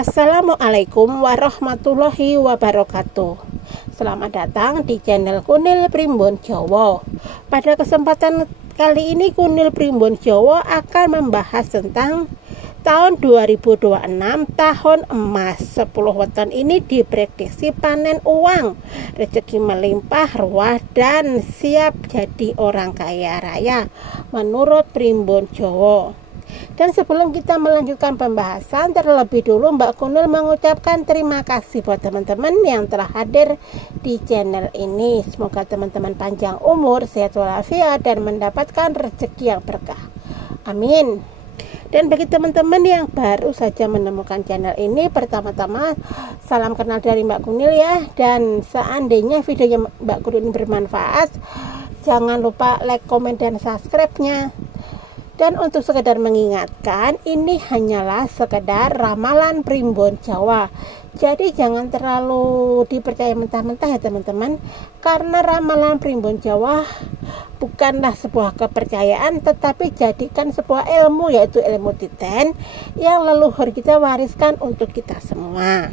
Assalamualaikum warahmatullahi wabarakatuh. Selamat datang di channel Kunil Primbon Jawa. Pada kesempatan kali ini Kunil Primbon Jawa akan membahas tentang tahun 2026, tahun emas. 10 weton ini diprediksi panen uang, rezeki melimpah ruah, dan siap jadi orang kaya raya menurut Primbon Jawa. Dan sebelum kita melanjutkan pembahasan, terlebih dulu Mbak Kunil mengucapkan terima kasih buat teman-teman yang telah hadir di channel ini. Semoga teman-teman panjang umur, sehat walafiat, dan mendapatkan rezeki yang berkah. Amin. Dan bagi teman-teman yang baru saja menemukan channel ini, pertama-tama salam kenal dari Mbak Kunil ya. Dan seandainya videonya Mbak Kunil bermanfaat, jangan lupa like, komen, dan subscribe-nya. Dan untuk sekedar mengingatkan, ini hanyalah sekedar ramalan Primbon Jawa. Jadi jangan terlalu dipercaya mentah-mentah ya teman-teman. Karena ramalan Primbon Jawa bukanlah sebuah kepercayaan, tetapi jadikan sebuah ilmu, yaitu ilmu titen yang leluhur kita wariskan untuk kita semua.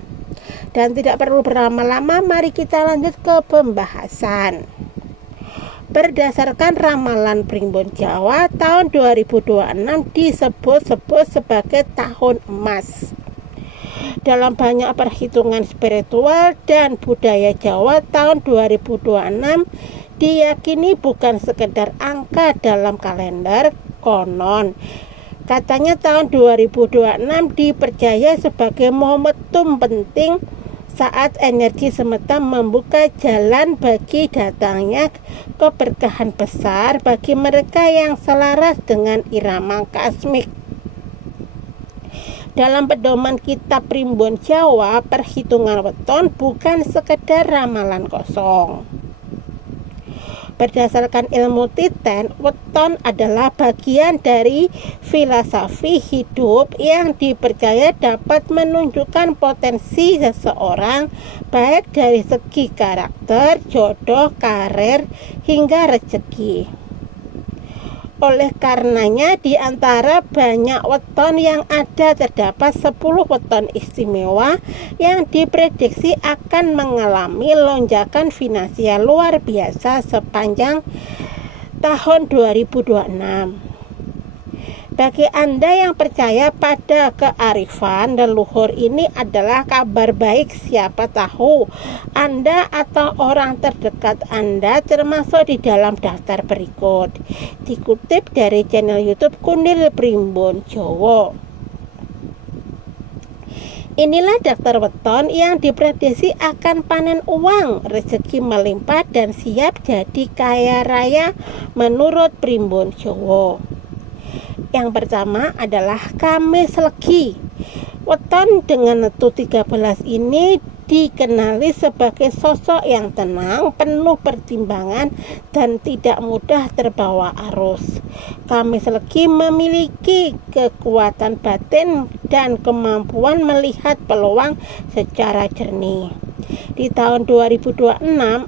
Dan tidak perlu berlama-lama, mari kita lanjut ke pembahasan. Berdasarkan ramalan Primbon Jawa, tahun 2026 disebut-sebut sebagai tahun emas. Dalam banyak perhitungan spiritual dan budaya Jawa, tahun 2026 diyakini bukan sekedar angka dalam kalender konon. Katanya tahun 2026 dipercaya sebagai momentum penting saat energi semesta membuka jalan bagi datangnya keberkahan besar bagi mereka yang selaras dengan irama kosmik. Dalam pedoman kitab Primbon Jawa, perhitungan weton bukan sekedar ramalan kosong. Berdasarkan ilmu titen, weton adalah bagian dari filosofi hidup yang dipercaya dapat menunjukkan potensi seseorang baik dari segi karakter, jodoh, karir, hingga rezeki. Oleh karenanya, di antara banyak weton yang ada terdapat 10 weton istimewa yang diprediksi akan mengalami lonjakan finansial luar biasa sepanjang tahun 2026. Bagi Anda yang percaya pada kearifan leluhur, ini adalah kabar baik. Siapa tahu Anda atau orang terdekat Anda termasuk di dalam daftar berikut. Dikutip dari channel YouTube Kunil Primbon Jawa. Inilah daftar weton yang diprediksi akan panen uang, rezeki melimpah, dan siap jadi kaya raya menurut Primbon Jawa. Yang pertama adalah Kamis Legi. Weton dengan netu 13 ini dikenali sebagai sosok yang tenang, penuh pertimbangan, dan tidak mudah terbawa arus. Kamis Legi memiliki kekuatan batin dan kemampuan melihat peluang secara jernih. Di tahun 2026,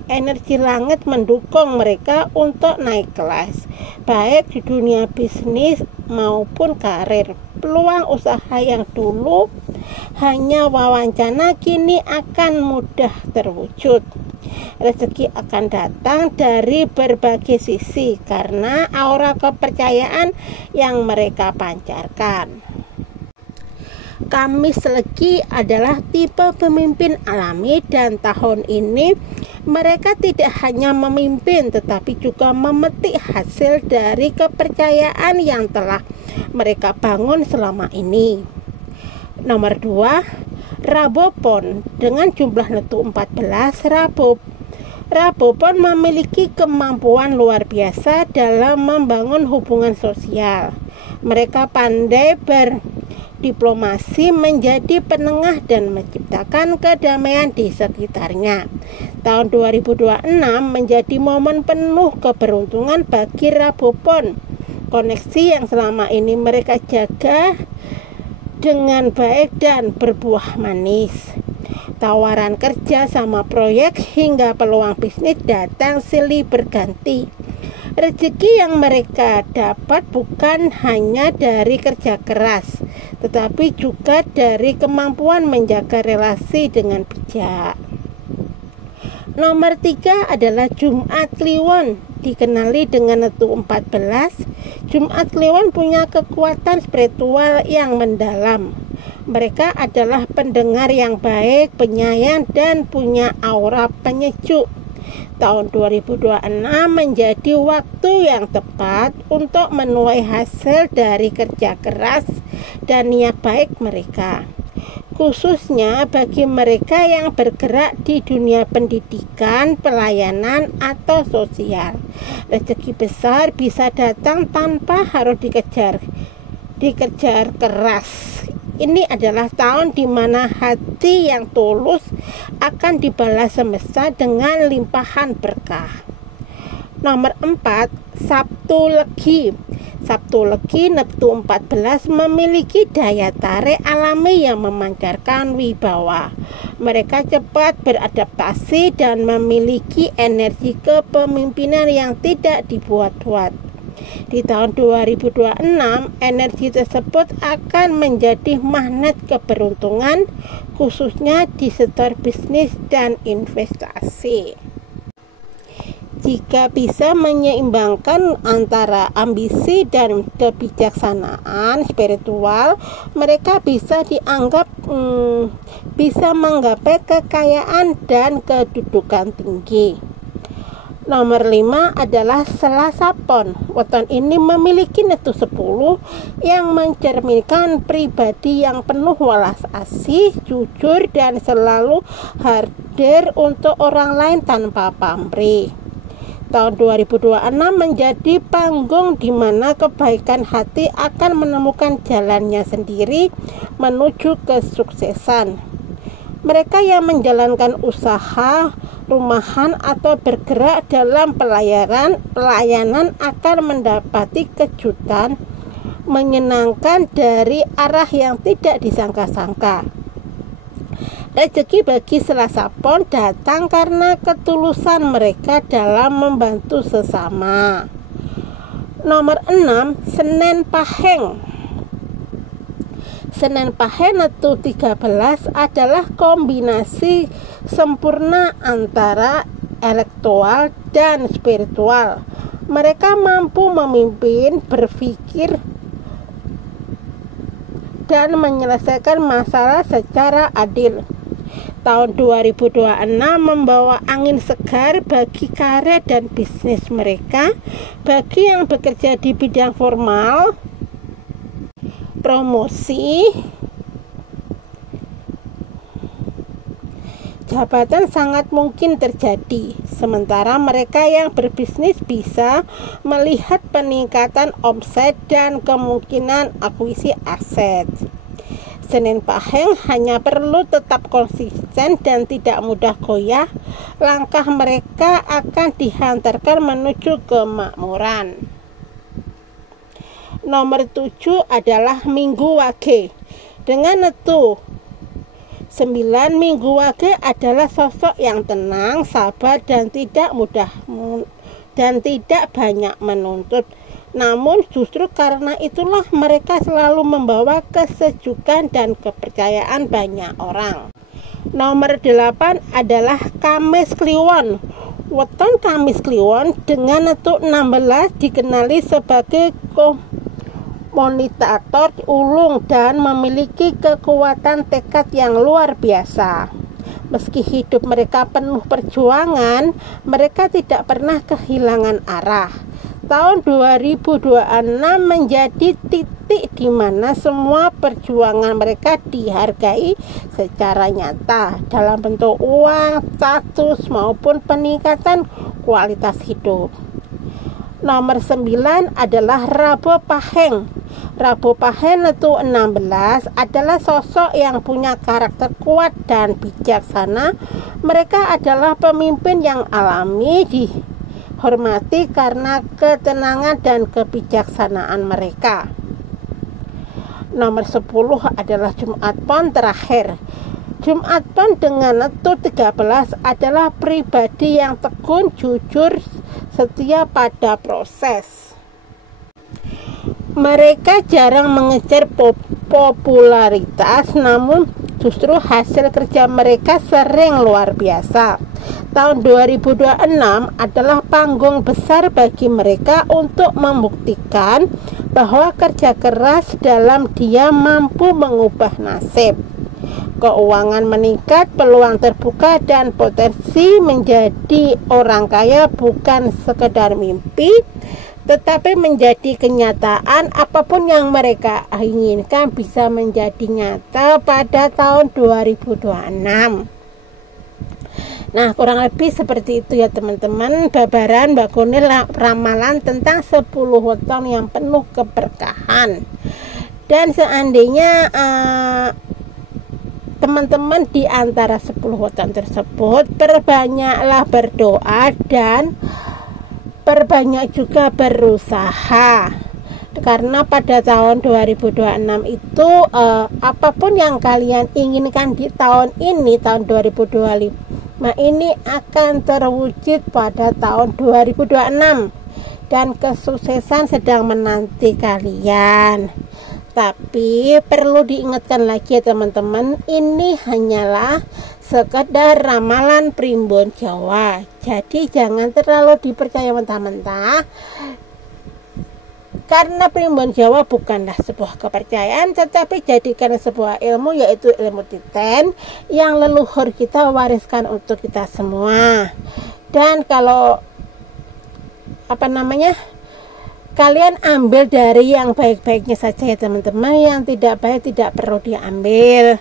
energi langit mendukung mereka untuk naik kelas, baik di dunia bisnis maupun karir. Peluang usaha yang dulu hanya wawancara kini akan mudah terwujud. Rezeki akan datang dari berbagai sisi karena aura kepercayaan yang mereka pancarkan. Kamis Legi adalah tipe pemimpin alami, dan tahun ini mereka tidak hanya memimpin tetapi juga memetik hasil dari kepercayaan yang telah mereka bangun selama ini. Nomor 2, Rabopon. Dengan jumlah netu 14, Rabopon memiliki kemampuan luar biasa dalam membangun hubungan sosial. Mereka pandai berdiplomasi, menjadi penengah, dan menciptakan kedamaian di sekitarnya. Tahun 2026 menjadi momen penuh keberuntungan bagi Rabopon. Koneksi yang selama ini mereka jaga dengan baik dan berbuah manis. Tawaran kerja sama proyek hingga peluang bisnis datang silih berganti. Rezeki yang mereka dapat bukan hanya dari kerja keras, tetapi juga dari kemampuan menjaga relasi dengan bijak. Nomor 3 adalah Jumat Kliwon, dikenali dengan Netu 14. Jumat Kliwon punya kekuatan spiritual yang mendalam. Mereka adalah pendengar yang baik, penyayang, dan punya aura penyejuk. Tahun 2026 menjadi waktu yang tepat untuk menuai hasil dari kerja keras dan niat baik mereka, khususnya bagi mereka yang bergerak di dunia pendidikan, pelayanan, atau sosial. Rezeki besar bisa datang tanpa harus dikejar keras. Ini adalah tahun di mana hati yang tulus akan dibalas semesta dengan limpahan berkah. Nomor 4, Sabtu Legi. Sabtu Legi Neptu 14 memiliki daya tarik alami yang memancarkan wibawa. Mereka cepat beradaptasi dan memiliki energi kepemimpinan yang tidak dibuat-buat. Di tahun 2026, energi tersebut akan menjadi magnet keberuntungan, khususnya di sektor bisnis dan investasi. Jika bisa menyeimbangkan antara ambisi dan kebijaksanaan spiritual, mereka bisa dianggap bisa menggapai kekayaan dan kedudukan tinggi. Nomor 5 adalah Selasa Pon. Weton ini memiliki Netu 10 yang mencerminkan pribadi yang penuh welas asih, jujur, dan selalu hadir untuk orang lain tanpa pamrih. Tahun 2026 menjadi panggung di mana kebaikan hati akan menemukan jalannya sendiri menuju kesuksesan. Mereka yang menjalankan usaha rumahan atau bergerak dalam pelayanan akan mendapati kejutan menyenangkan dari arah yang tidak disangka-sangka. Rezeki bagi Selasa Pon datang karena ketulusan mereka dalam membantu sesama. Nomor 6, Senin Paheng. Senin Paheng Netu 13 adalah kombinasi sempurna antara intelektual dan spiritual. Mereka mampu memimpin, berpikir, dan menyelesaikan masalah secara adil. Tahun 2026 membawa angin segar bagi karir dan bisnis mereka. Bagi yang bekerja di bidang formal, promosi, jabatan sangat mungkin terjadi. Sementara mereka yang berbisnis bisa melihat peningkatan omset dan kemungkinan akuisisi aset. Senin Paheng hanya perlu tetap konsisten dan tidak mudah goyah. Langkah mereka akan dihantarkan menuju kemakmuran. Nomor 7 adalah Minggu Wage. Dengan Netu 9, Minggu Wage adalah sosok yang tenang, sabar, dan tidak banyak menuntut. Namun justru karena itulah mereka selalu membawa kesejukan dan kepercayaan banyak orang. Nomor 8 adalah Kamis Kliwon. Weton Kamis Kliwon dengan Netu 16 dikenali sebagai komunikator ulung dan memiliki kekuatan tekad yang luar biasa. Meski hidup mereka penuh perjuangan, mereka tidak pernah kehilangan arah. Tahun 2026 menjadi titik di mana semua perjuangan mereka dihargai secara nyata dalam bentuk uang, status, maupun peningkatan kualitas hidup. Nomor 9 adalah Rabu Paheng. Rabu Paheng Netu 16 adalah sosok yang punya karakter kuat dan bijaksana. Mereka adalah pemimpin yang alami, dihormati karena ketenangan dan kebijaksanaan mereka. Nomor 10 adalah Jumat Pon terakhir. Jumat Pon dengan Netu 13 adalah pribadi yang tekun, jujur, setia pada proses. Mereka jarang mengejar popularitas, namun justru hasil kerja mereka sering luar biasa. Tahun 2026 adalah panggung besar bagi mereka untuk membuktikan bahwa kerja keras dalam diam mampu mengubah nasib. Keuangan meningkat, peluang terbuka, dan potensi menjadi orang kaya bukan sekedar mimpi, tetapi menjadi kenyataan. Apapun yang mereka inginkan bisa menjadi nyata pada tahun 2026. Nah, kurang lebih seperti itu ya teman-teman, babaran Mbak Kunil ramalan tentang 10 weton yang penuh keberkahan. Dan seandainya teman-teman di antara 10 weton tersebut perbanyaklah berdoa dan perbanyak juga berusaha, karena pada tahun 2026 itu apapun yang kalian inginkan di tahun ini, tahun 2025 ini akan terwujud pada tahun 2026, dan kesuksesan sedang menanti kalian. Tapi perlu diingatkan lagi ya teman-teman, ini hanyalah sekedar ramalan Primbon Jawa. Jadi jangan terlalu dipercaya mentah-mentah, karena Primbon Jawa bukanlah sebuah kepercayaan, tetapi jadikan sebuah ilmu, yaitu ilmu titen yang leluhur kita wariskan untuk kita semua. Dan kalau kalian ambil dari yang baik-baiknya saja ya teman-teman, yang tidak baik tidak perlu diambil.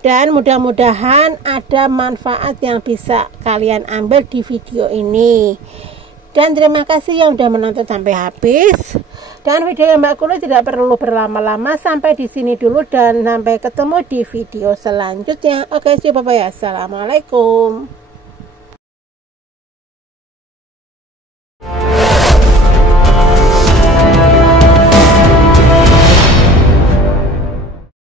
Dan mudah-mudahan ada manfaat yang bisa kalian ambil di video ini. Dan terima kasih yang sudah menonton sampai habis. Dan video Mbak Kunil tidak perlu berlama-lama, sampai di sini dulu dan sampai ketemu di video selanjutnya. Oke, bye bye. Assalamualaikum.